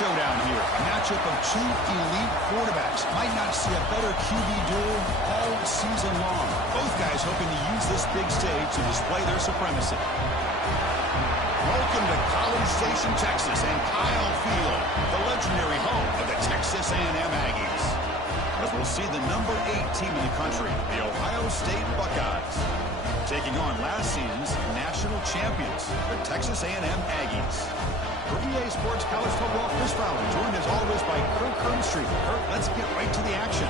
showdown here. A matchup of two elite quarterbacks. Might not see a better QB duel all season long. Both guys hoping to use this big stage to display their supremacy. Welcome to College Station, Texas, and Kyle Field, the legendary home of the Texas A&M Aggies. As we'll see the number 8 team in the country, the Ohio State Buckeyes, taking on last season's national champions, the Texas A&M Aggies. For EA Sports College Football, Chris Fowler, joined as always by Kirk Herbstreit. Kirk, let's get right to the action.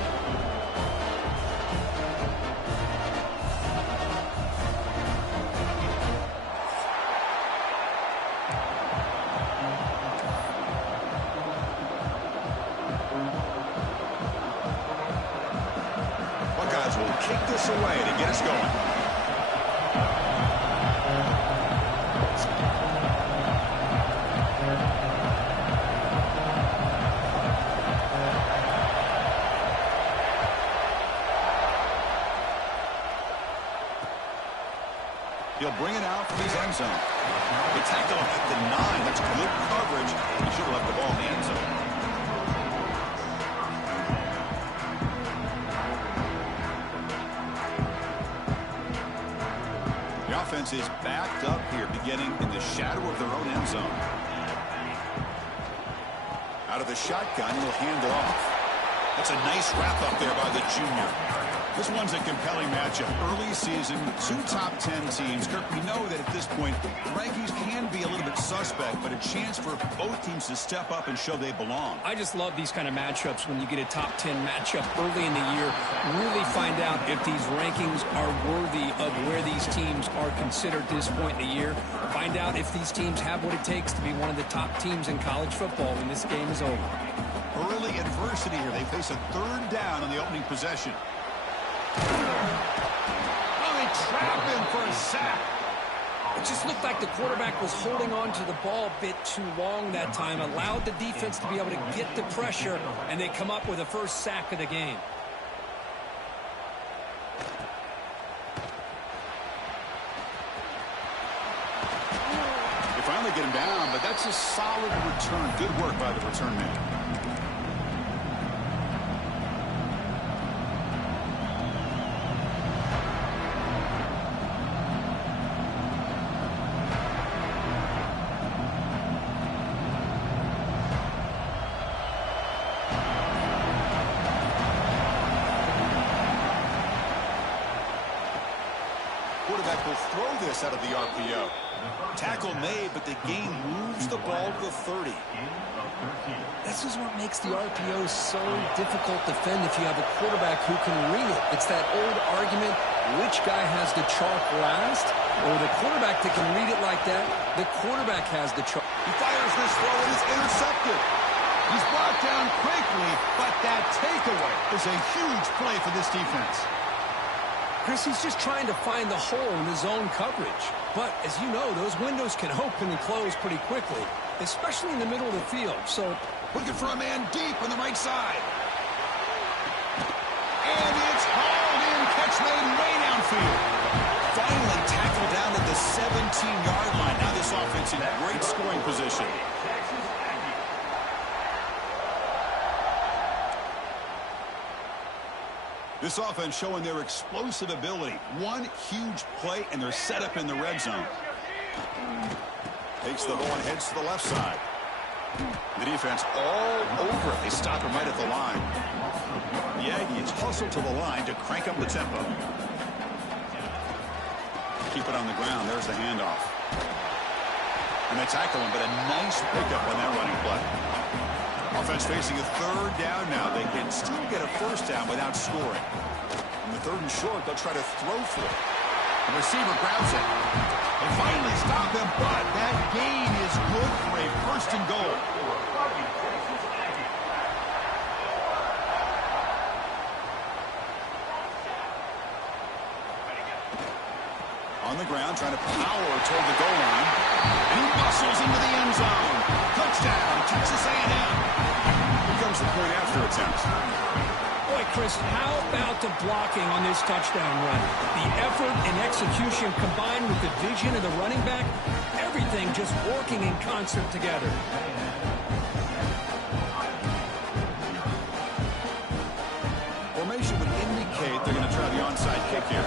Buckeyes will kick this away to get us going. He'll bring it out from his end zone. The tackle at the 9. That's good coverage. He should have left the ball in the end zone. The offense is backed up here, beginning in the shadow of their own end zone. Out of the shotgun, he'll hand it off. That's a nice wrap up there by the junior. This one's a compelling matchup. Early season, 2 top 10 teams. Kirk, we know that at this point, rankings can be a little bit suspect, but a chance for both teams to step up and show they belong. I just love these kind of matchups when you get a top 10 matchup early in the year. Really find out if these rankings are worthy of where these teams are considered at this point in the year. Find out if these teams have what it takes to be one of the top teams in college football when this game is over. Early adversity here. They face a 3rd down on the opening possession. Oh, they trap him for a sack. It just looked like the quarterback was holding on to the ball a bit too long that time, allowed the defense to be able to get the pressure, and they come up with the first sack of the game. They finally get him down, but that's a solid return. Good work by the return man. Quarterback will throw this out of the RPO. Tackle made, but the gain moves the ball to the 30. This is what makes the RPO so difficult to defend if you have a quarterback who can read it. It's that old argument, which guy has the chalk last, or the quarterback that can read it like that, the quarterback has the chalk. He fires this throw and it's intercepted. He's brought down quickly, but that takeaway is a huge play for this defense. Chris, he's just trying to find the hole in his own coverage. But, as you know, those windows can open and close pretty quickly, especially in the middle of the field. So, looking for a man deep on the right side. And it's hauled in. Catch made way downfield. Finally tackled down at the 17-yard line. Now this offense in great scoring position. This offense showing their explosive ability. One huge play, and they're set up in the red zone. Takes the ball and heads to the left side. The defense all over it. They stop him right at the line. The Aggies hustle to the line to crank up the tempo. Keep it on the ground. There's the handoff. And they tackle him, but a nice pickup on that running play. Offense facing a 3rd down now. They can still get a 1st down without scoring. In the 3rd and short, they'll try to throw for it. The receiver grabs it. They finally stop him, but that gain is good for a 1st and goal. On the ground, trying to power toward the goal line. And he muscles into the end zone. Touchdown, Texas A&M. Here comes the point after attempt. Boy, Chris, how about the blocking on this touchdown run? The effort and execution combined with the vision of the running back, everything just working in concert together. indicate they're going to try the onside kick here.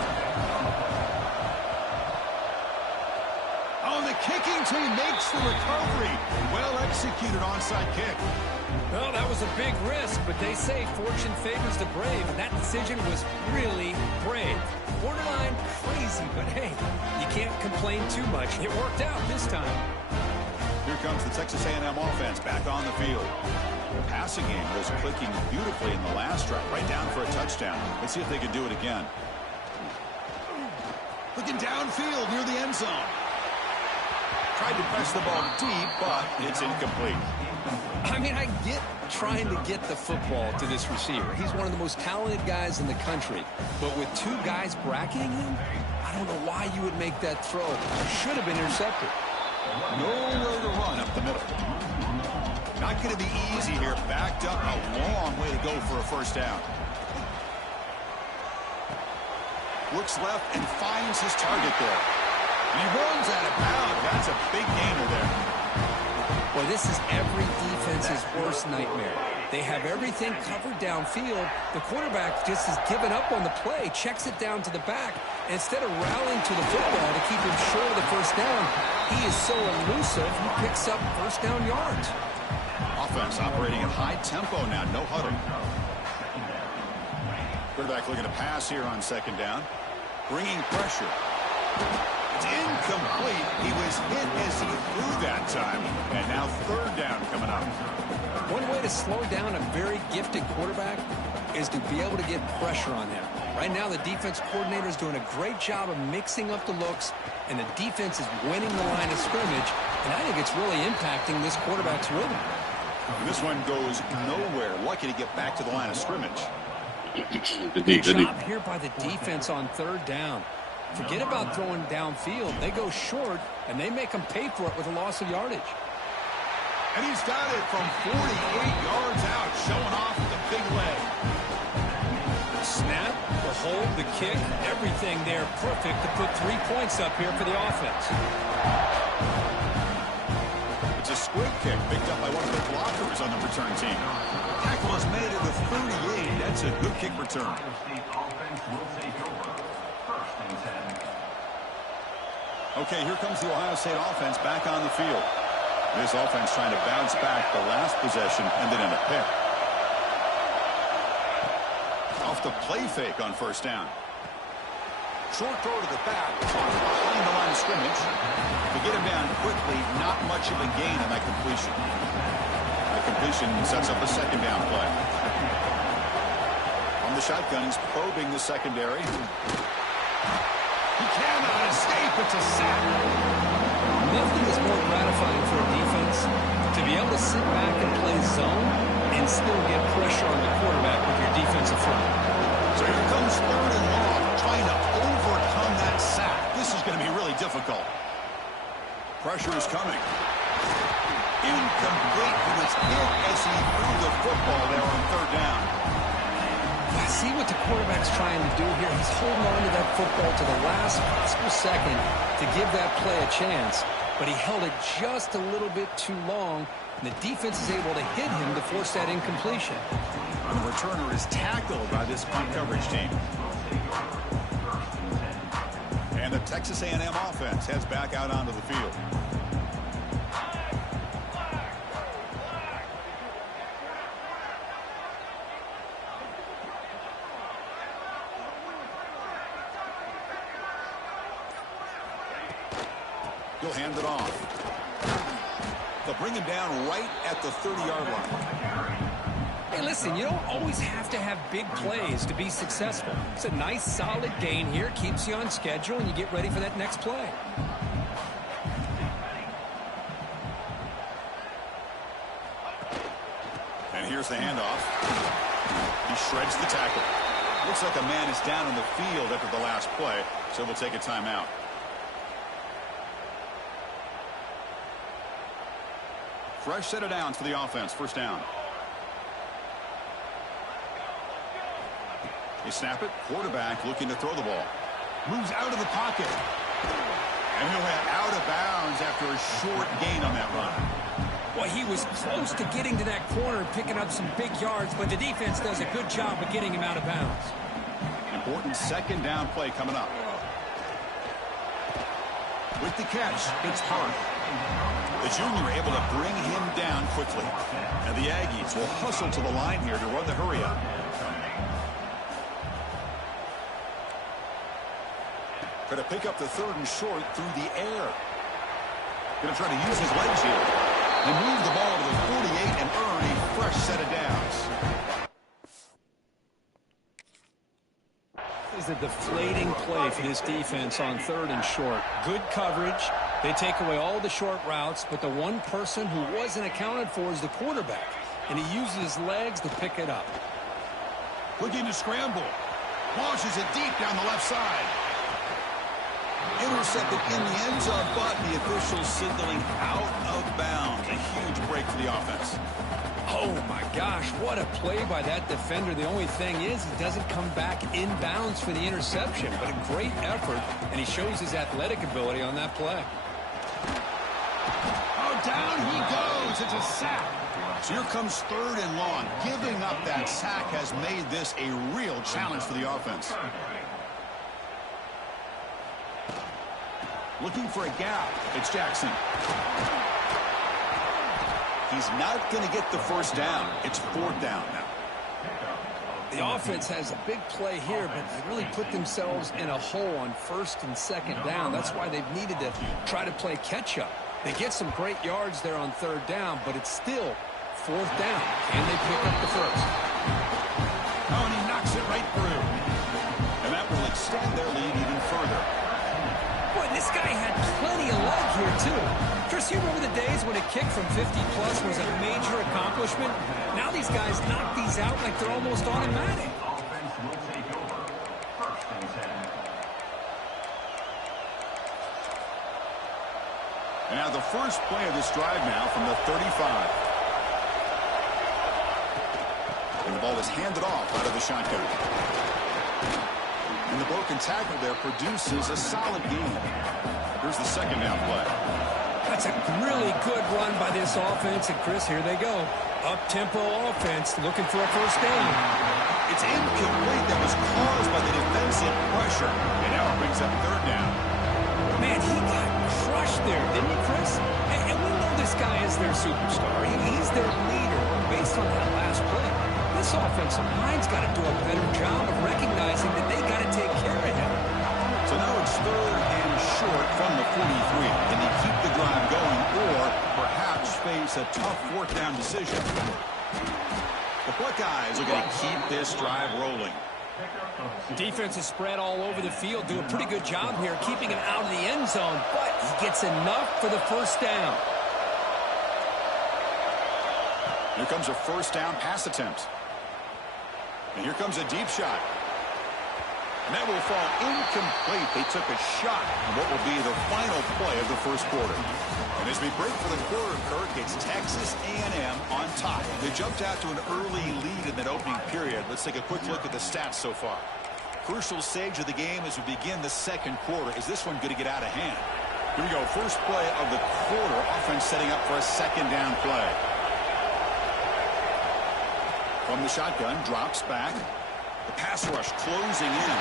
Oh, the kicking team makes the recovery. Well executed onside kick. Well, that was a big risk, but they say fortune favors the brave, and that decision was really brave. Borderline crazy, but hey, you can't complain too much. It worked out this time. Here comes the Texas A&M offense back on the field. The passing game was clicking beautifully in the last drive, right down for a touchdown. Let's see if they can do it again. Looking downfield near the end zone. Tried to press the ball deep, but it's incomplete. I mean, I get trying to get the football to this receiver. He's one of the most talented guys in the country. But with two guys bracketing him, I don't know why you would make that throw. Should have been intercepted. Nowhere to run up the middle. Not going to be easy here. Backed up, a long way to go for a first down. Looks left and finds his target there. And he runs out of bounds. That's a big gainer there. Boy, this is every defense's worst nightmare. They have everything covered downfield. The quarterback just has given up on the play, checks it down to the back. And instead of rallying to the football to keep him short of the first down, he is so elusive, he picks up first down yards. Offense operating at high tempo now, no huddle. Quarterback looking to pass here on second down. Bringing pressure. It's incomplete. He was hit as he threw that time. And now third down coming up. One way to slow down a very gifted quarterback is to be able to get pressure on him. Right now, the defense coordinator is doing a great job of mixing up the looks, and the defense is winning the line of scrimmage, and I think it's really impacting this quarterback's rhythm. This one goes nowhere. Lucky to get back to the line of scrimmage. Good job here by the defense on third down. Forget about throwing downfield. They go short, and they make them pay for it with a loss of yardage. And he's got it from 48 yards out, showing off with a big leg. The snap, the hold, the kick, everything there perfect to put 3 points up here for the offense. It's a squib kick picked up by one of the blockers on the return team. Tackle is made at the 38. That's a good kick return. Okay, here comes the Ohio State offense back on the field. This offense trying to bounce back the last possession and then in a pick. Off the play fake on first down. Short throw to the back, behind the line of scrimmage. To get him down quickly, not much of a gain on that completion. The completion sets up a second down play. On the shotgun, he's probing the secondary. He cannot escape. It's a sack. Nothing is more gratifying for a defense to be able to sit back and play zone and still get pressure on the quarterback with your defensive front. So here comes third and long, trying to overcome that sack. This is going to be really difficult. Pressure is coming. Incomplete. He was hit as he threw the football there on third down. See what the quarterback's trying to do here. He's holding on to that football to the last possible second to give that play a chance. But he held it just a little bit too long, and the defense is able to hit him to force that incompletion. And the returner is tackled by this punt coverage team. And the Texas A&M offense heads back out onto the field. He'll hand it off. They'll bring him down right at the 30-yard line. Hey, listen, you don't always have to have big plays to be successful. It's a nice, solid gain here. Keeps you on schedule, and you get ready for that next play. And here's the handoff. He shreds the tackle. Looks like a man is down in the field after the last play, so we'll take a timeout. Fresh set of downs for the offense. First down. They snap it. Quarterback looking to throw the ball. Moves out of the pocket. And he'll head out of bounds after a short gain on that run. Well, he was close to getting to that corner and picking up some big yards, but the defense does a good job of getting him out of bounds. important second down play coming up. With the catch, it's Hart. The junior able to bring him down quickly. And the Aggies will hustle to the line here to run the hurry up. Going to pick up the 3rd and short through the air. Going to try to use his legs here. And move the ball to the 48 and earn a fresh set of downs. This is a deflating play for this defense on 3rd and short. Good coverage. They take away all the short routes, but the one person who wasn't accounted for is the quarterback. And he uses his legs to pick it up. Looking to scramble. Launches it deep down the left side. Intercepted in the end zone, but the officials signaling out of bounds. A huge break for the offense. Oh, my gosh, what a play by that defender. The only thing is he doesn't come back inbounds for the interception, but a great effort, and he shows his athletic ability on that play. Oh, down he goes. It's a sack. So here comes 3rd and long. Giving up that sack has made this a real challenge for the offense. Looking for a gap. It's Jackson. He's not going to get the first down. It's 4th down now. The offense has a big play here, but they really put themselves in a hole on 1st and 2nd down. That's why they've needed to try to play catch-up. They get some great yards there on 3rd down, but it's still 4th down. Can they pick up the first? Oh, and he knocks it right through. And that will extend their lead even further. Boy, this guy had plenty of leg here, too. Chris, you remember the days when a kick from 50-plus was a major accomplishment? Now these guys knock these out like they're almost automatic. And now the first play of this drive now from the 35. And the ball is handed off out of the shotgun. And the broken tackle there produces a solid gain. Here's the second down play. That's a really good run by this offense. And, Chris, here they go. Up-tempo offense looking for a first down. It's incomplete. That was caused by the defensive pressure. And now it brings up 3rd down. Man, he got crushed there, didn't he, Chris? And we know this guy is their superstar. He's their leader based on that last play. This offensive line's got to do a better job of recognizing that they got to take care of him. So now it's 3rd and short from the 43. Can they keep the drive going or perhaps face a tough 4th down decision? The Buckeyes are going to keep this drive rolling. Defense is spread all over the field. Do a pretty good job here keeping him out of the end zone, but he gets enough for the first down. Here comes a first down pass attempt. And here comes a deep shot. And that will fall incomplete. They took a shot on what will be the final play of the first quarter. And as we break for the quarter, Kirk, it's Texas A&M on top. They jumped out to an early lead in that opening period. Let's take a quick look at the stats so far. Crucial stage of the game as we begin the second quarter. Is this one going to get out of hand? Here we go. First play of the quarter. Offense setting up for a second down play. From the shotgun, drops back. The pass rush closing in.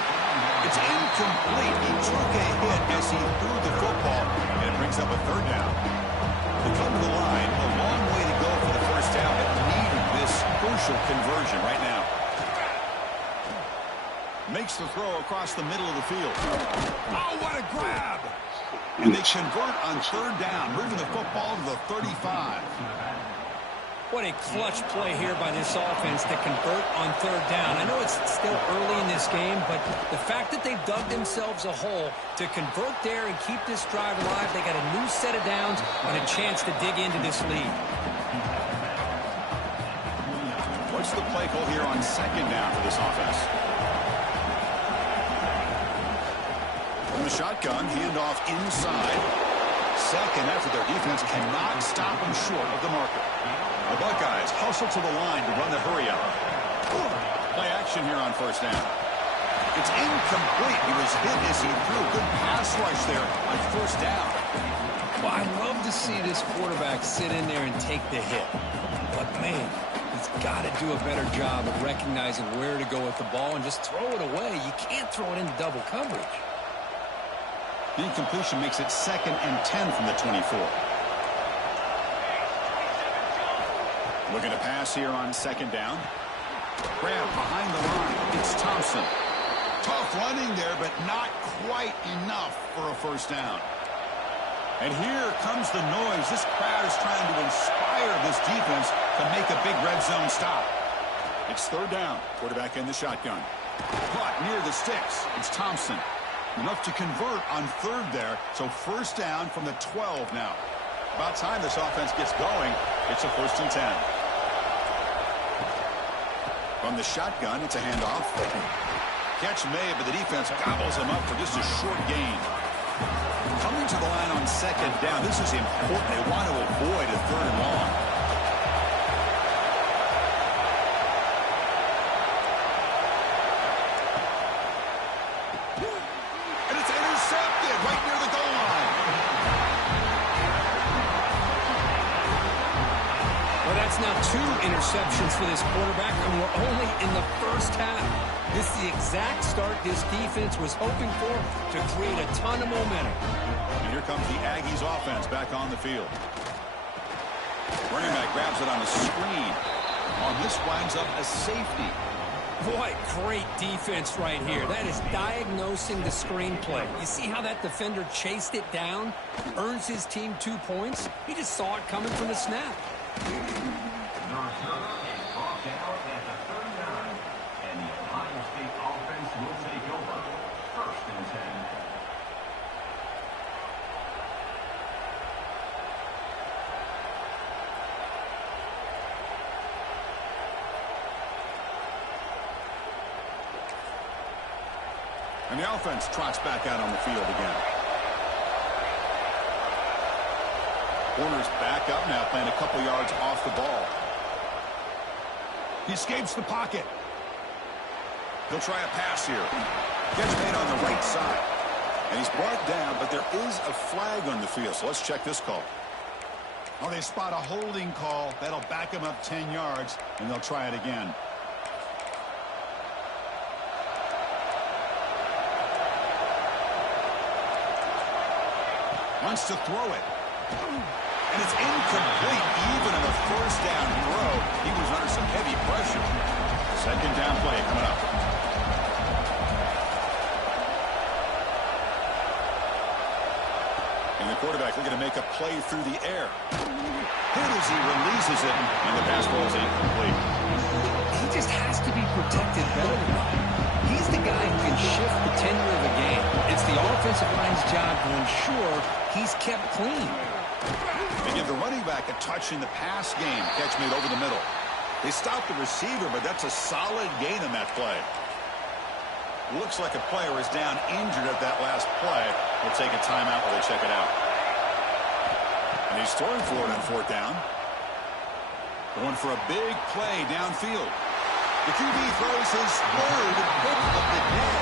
It's incomplete. He took a hit as he threw the football, and it brings up a 3rd down. They come to the line. A long way to go for the first down, but needing this crucial conversion right now. Makes the throw across the middle of the field. Oh, what a grab! And they convert on 3rd down, moving the football to the 35. What a clutch play here by this offense to convert on 3rd down. I know it's still early in this game, but the fact that they've dug themselves a hole to convert there and keep this drive alive, they got a new set of downs and a chance to dig into this lead. What's the play call here on 2nd down for this offense? From the shotgun, handoff inside. Second effort, their defense cannot stop them short of the marker. The Buckeyes hustle to the line to run the hurry up. Play action here on first down. It's incomplete. He was hit as he threw. Good pass rush there on first down. Well, I love to see this quarterback sit in there and take the hit. But, man, the He's got to do a better job of recognizing where to go with the ball and just throw it away. You can't throw it into double coverage. The incompletion makes it 2nd and 10 from the 24. Looking to pass here on 2nd down. Grab behind the line. It's Thompson. Tough running there, but not quite enough for a 1st down. And here comes the noise. This crowd is trying to inspire this defense to make a big red zone stop. It's 3rd down. Quarterback in the shotgun. Caught near the sticks. It's Thompson. Enough to convert on 3rd there. So 1st down from the 12 now. About time this offense gets going. It's a 1st and 10. From the shotgun, it's a handoff. Catch made, but the defense gobbles him up for just a short gain. Coming to the line on 2nd down. This is important. They want to avoid a 3rd and long. And it's intercepted right near the goal line. Well, that's now 2 interceptions for this quarterback, and we're only in the 1st half. This is the exact start this defense was hoping for to create a ton of momentum. And here comes the Aggies offense back on the field. Running back grabs it on a screen. On this winds up a safety. Boy, great defense right here. That is diagnosing the screenplay. You see how that defender chased it down? Earns his team 2 points. He just saw it coming from the snap. And the offense trots back out on the field again. Corner's back up now, playing a couple yards off the ball. He escapes the pocket. He'll try a pass here. Gets made on the right side. And he's brought down, but there is a flag on the field, so let's check this call. Oh, they spot a holding call. That'll back him up 10 yards, and they'll try it again. Wants to throw it. And it's incomplete. Even in the 1st down throw, he was under some heavy pressure. 2nd down play coming up. And the quarterback looking to make a play through the air. Hit as he releases it, and the pass ball is incomplete. He just has to be protected better than that. He's the guy who can shift the tenure of a game. It's the offensive line's job to ensure he's kept clean. They give the running back a touch in the pass game. Catch made over the middle. They stop the receiver, but that's a solid gain in that play. Looks like a player is down injured at that last play. We'll take a timeout while they check it out. And he's throwing for it on 4th down. Going for a big play downfield. The QB throws his 3rd pick of the day.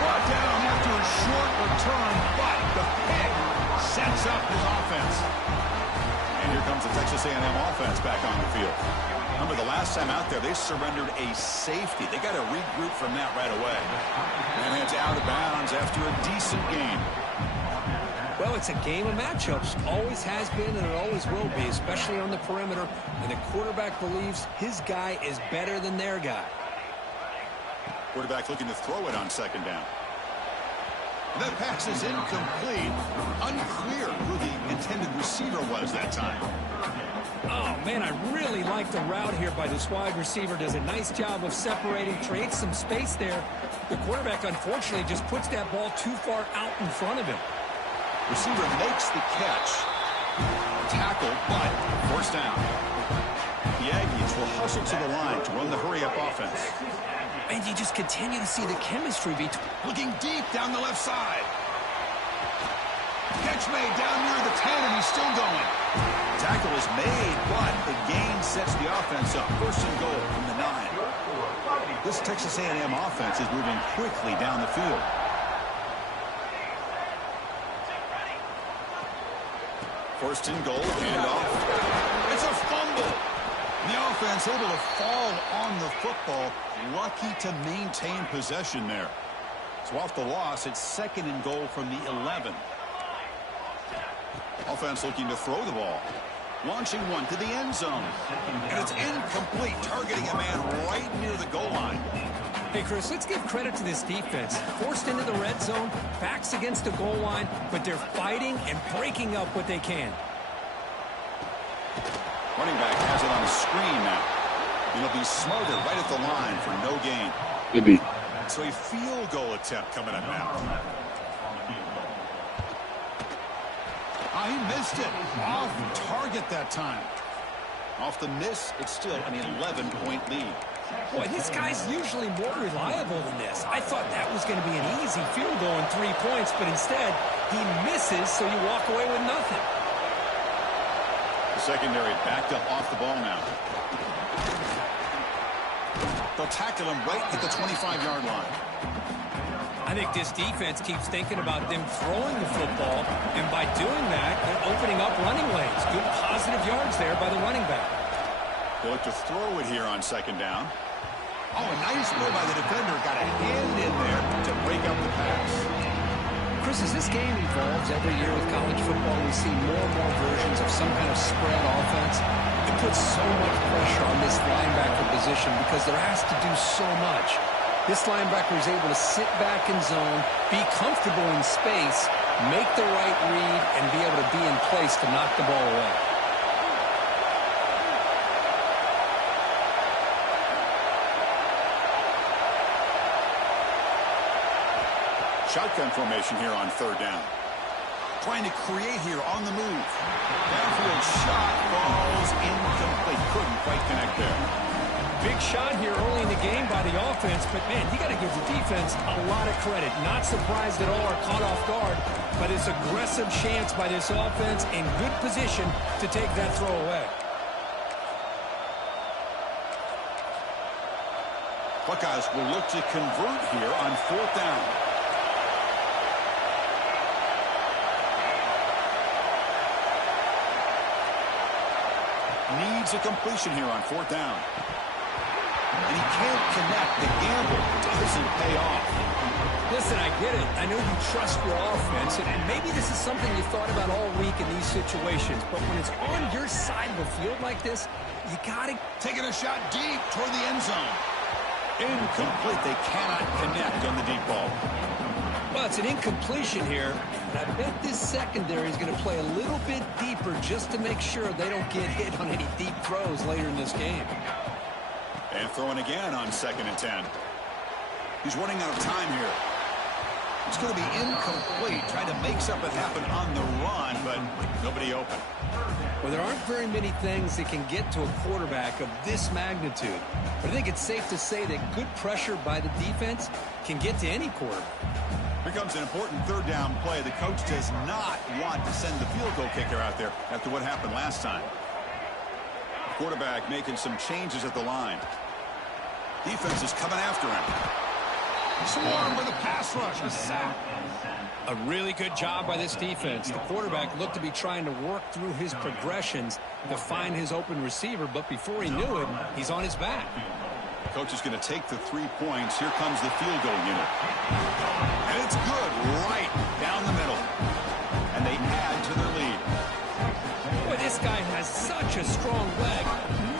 Brought down after a short return, but the pick sets up his offense. And here comes the Texas A&M offense back on the field. Remember, the last time out there, they surrendered a safety. They got to regroup from that right away. And it's out of bounds after a decent game. Well, it's a game of matchups. Always has been and it always will be, especially on the perimeter. And the quarterback believes his guy is better than their guy. Quarterback looking to throw it on 2nd down. That pass is incomplete. Unclear who the intended receiver was that time. Oh, man, I really like the route here by this wide receiver. Does a nice job of separating, creates some space there. The quarterback, unfortunately, just puts that ball too far out in front of him. Receiver makes the catch. Tackle, but 1st down. The Aggies will hustle to the line to run the hurry-up offense. And you just continue to see the chemistry between. Looking deep down the left side. Catch made down near the 10, and he's still going. Tackle is made, but the gain sets the offense up. 1st and goal from the 9. This Texas A&M offense is moving quickly down the field. First and goal, handoff. It's a fumble. The offense able to fall on the football. Lucky to maintain possession there. So off the loss, it's 2nd and goal from the 11. Offense looking to throw the ball. Launching one to the end zone. And it's incomplete, targeting a man right near the goal line. Hey, Chris, let's give credit to this defense. Forced into the red zone, backs against the goal line, but they're fighting and breaking up what they can. Running back has it on the screen now. He'll be smothered right at the line for no gain. Maybe. So a field goal attempt coming up now. He missed it. Off target that time. Off the miss, it's still an 11-point lead. Boy, this guy's usually more reliable than this. I thought that was going to be an easy field goal and 3 points, but instead, he misses, so you walk away with nothing. The secondary backed up off the ball now. They'll tackle him right at the 25-yard line. I think this defense keeps thinking about them throwing the football, and by doing that, they're opening up running lanes. Good positive yards there by the running back. They look to throw it here on 2nd down. Oh, a nice move by the defender. Got a hand in there to break up the pass. Chris, as this game evolves every year with college football, we see more and more versions of some kind of spread offense. It puts so much pressure on this linebacker position because there has to do so much. This linebacker is able to sit back in zone, be comfortable in space, make the right read, and be able to be in place to knock the ball away. Shotgun formation here on 3rd down. Trying to create here on the move. Downfield shot falls incomplete. Couldn't quite connect there. Big shot here early in the game by the offense, but, man, you got to give the defense a lot of credit. Not surprised at all or caught off guard, but it's aggressive chance by this offense in good position to take that throw away. Buckeyes will look to convert here on 4th down. Needs a completion here on 4th down. And he can't connect. The gamble doesn't pay off. Listen, I get it. I know you trust your offense, and maybe this is something you thought about all week in these situations, but when it's on your side of the field like this, you got to... Taking a shot deep toward the end zone. Incomplete. They cannot connect on the deep ball. Well, it's an incompletion here, but I bet this secondary is going to play a little bit deeper just to make sure they don't get hit on any deep throws later in this game. And throwing again on 2nd and 10. He's running out of time here. It's going to be incomplete. Trying to make something happen on the run, but nobody open. Well, there aren't very many things that can get to a quarterback of this magnitude. But I think it's safe to say that good pressure by the defense can get to any quarterback. Here comes an important 3rd down play. The coach does not want to send the field goal kicker out there after what happened last time. Quarterback making some changes at the line. Defense is coming after him. Swarm with a pass rush. A sack. A really good job by this defense. The quarterback looked to be trying to work through his progressions to find his open receiver, but before he knew it, he's on his back. Coach is going to take the 3 points. Here comes the field goal unit. And it's good right down the middle. And they add to their lead. Boy, this guy has such a strong leg.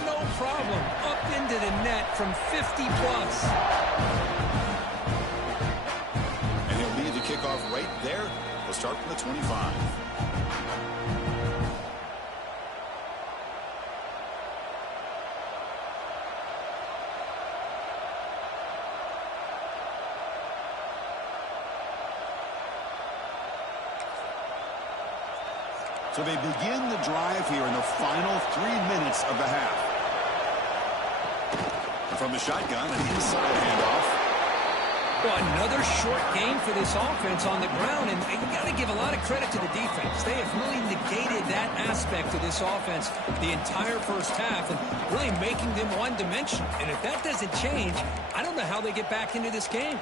No problem. Up into the net from 50-plus. And he'll lead the kickoff right there. We'll start from the 25. So they begin the drive here in the final 3 minutes of the half. From the shotgun, an inside handoff. Well, another short game for this offense on the ground, and you got to give a lot of credit to the defense. They have really negated that aspect of this offense the entire first half and really making them one-dimensional. And if that doesn't change, I don't know how they get back into this game.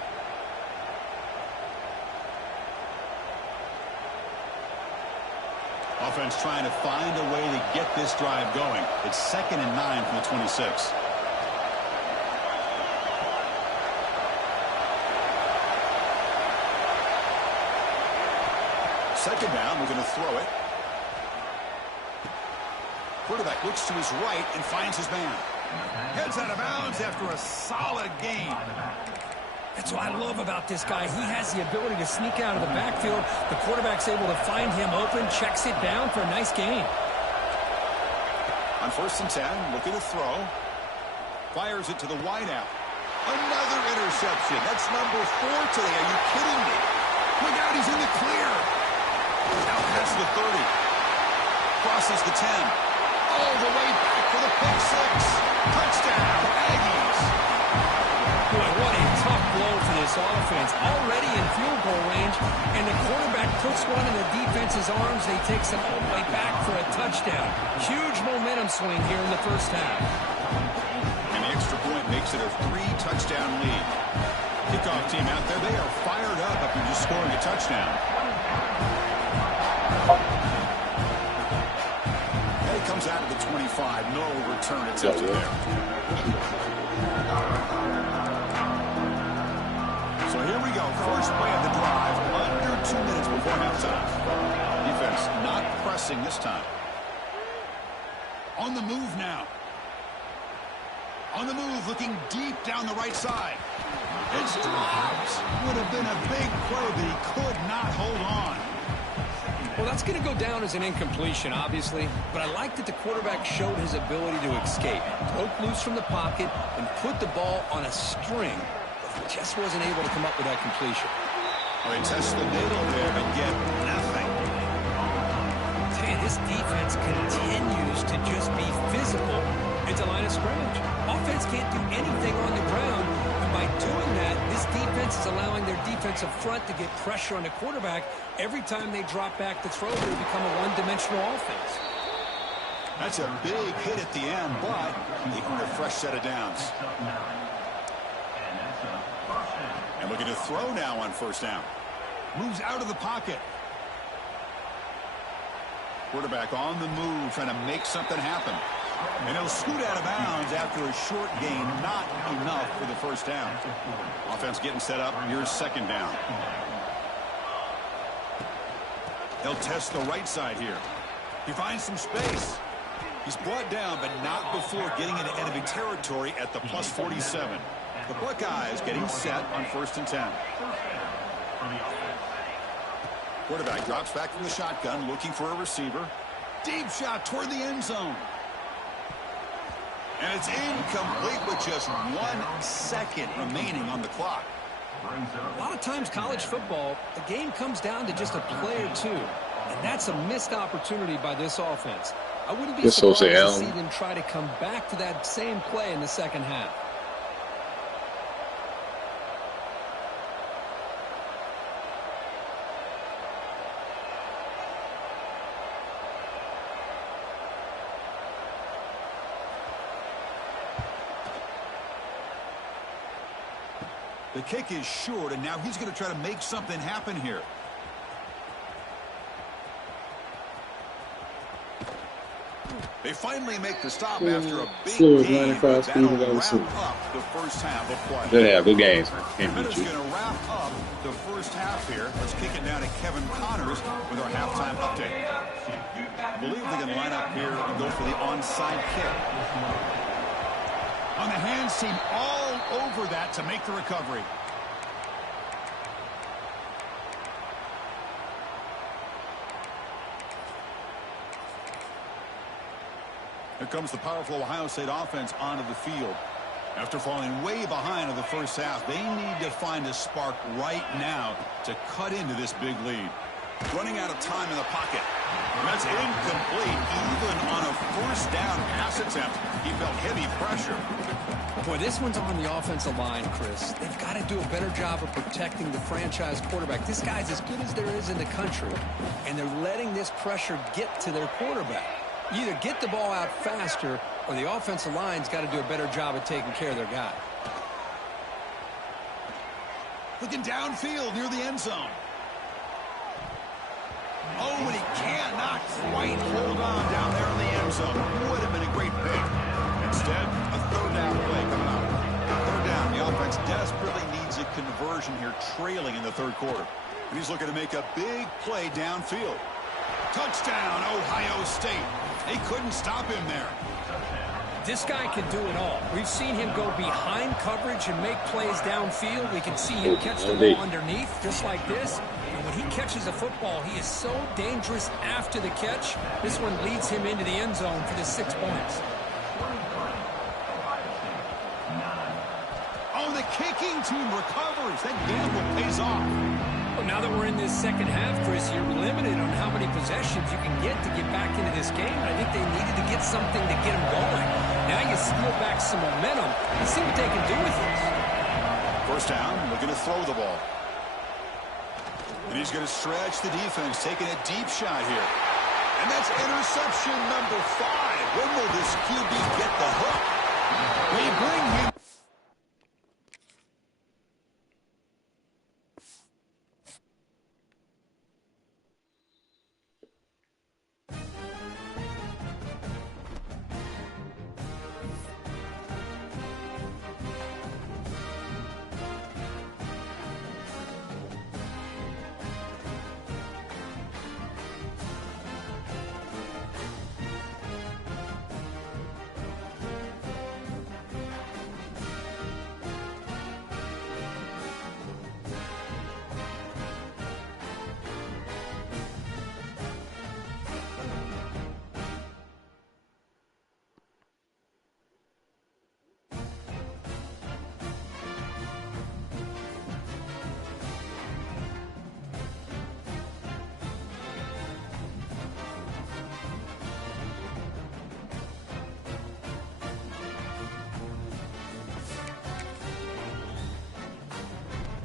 Offense trying to find a way to get this drive going. It's 2nd and 9 from the 26. Second down, we're going to throw it. Quarterback looks to his right and finds his man. Heads out of bounds after a solid gain. That's what I love about this guy. He has the ability to sneak out of the backfield. The quarterback's able to find him open, checks it down for a nice gain. On 1st and 10, looking to throw. Fires it to the wideout. Another interception. That's number 4 today. Are you kidding me? Look out, he's in the clear. Now past the 30. Crosses the 10. All the way back for the pick 6. Touchdown, Aggies. Boy, what a tough blow for this offense. Already in field goal range, and the quarterback puts one in the defense's arms. They takes it all the way back for a touchdown. Huge momentum swing here in the first half. And the extra point makes it a 3-touchdown lead. Kickoff team out there, they are fired up after just scoring a touchdown. And it comes out of the 25. No return attempted there. So here we go. First play of the drive, under 2 minutes before halftime. Defense not pressing this time. On the move now. On the move, looking deep down the right side. It's dropped. Would have been a big play, but he could not hold on. Well, that's going to go down as an incompletion, obviously, but I like that the quarterback showed his ability to escape, broke loose from the pocket, and put the ball on a string, but he just wasn't able to come up with that completion. Well, they test the middle there and get nothing. Man, this defense continues to just be physical at the line of scrimmage. Offense can't do anything on the ground, and by doing that, this defense is allowing their defensive front to get pressure on the quarterback. Every time they drop back to throw, they become a one-dimensional offense. That's a big hit at the end, but they earn a fresh set of downs. And looking to throw now on 1st down. Moves out of the pocket. Quarterback on the move, trying to make something happen. And he'll scoot out of bounds after a short gain. Not enough for the 1st down. Offense getting set up. Here's 2nd down. They'll test the right side here. He finds some space. He's brought down, but not before getting into enemy territory at the plus 47. The Buckeyes getting set on 1st and 10. Quarterback drops back from the shotgun, looking for a receiver. Deep shot toward the end zone. And it's incomplete with just 1 second remaining on the clock. A lot of times college football, the game comes down to just a play or two. And that's a missed opportunity by this offense. I wouldn't be surprised to see them try to come back to that same play in the second half. The kick is short, and now he's going to try to make something happen here. They finally make the stop after a big game. That'll wrap up the first half of play. Good have good games. Minutes going to wrap up the first half here. Let's kick it down to Kevin Connors with our halftime update. I believe they're going to line up here and go for the onside kick. On the hands team all over that to make the recovery. Here comes the powerful Ohio State offense onto the field. After falling way behind in the first half, they need to find a spark right now to cut into this big lead. Running out of time in the pocket. And that's incomplete. Even on a 1st down pass attempt, he felt heavy pressure. Boy, this one's on the offensive line, Chris. They've got to do a better job of protecting the franchise quarterback. This guy's as good as there is in the country, and they're letting this pressure get to their quarterback. Either get the ball out faster, or the offensive line's got to do a better job of taking care of their guy. Looking downfield near the end zone. Oh, and he cannot not quite hold on down there in the end zone. Would have been a great pick. Instead, a third down play coming up. Third down. The offense desperately needs a conversion here, trailing in the third quarter. And he's looking to make a big play downfield. Touchdown, Ohio State. They couldn't stop him there. This guy can do it all. We've seen him go behind coverage and make plays downfield. We can see him catch the ball underneath, just like this. And when he catches a football, he is so dangerous after the catch. This one leads him into the end zone for the 6 points. Oh, the kicking team recovers. That gamble pays off. Well, now that we're in this second half, Chris, you're limited on how many possessions you can get to get back into this game. I think they needed to get something to get them going. Now you steal back some momentum. Let's see what they can do with this. First down, looking to throw the ball. And he's going to stretch the defense, taking a deep shot here. And that's interception number 5. When will this QB get the hook? We bring him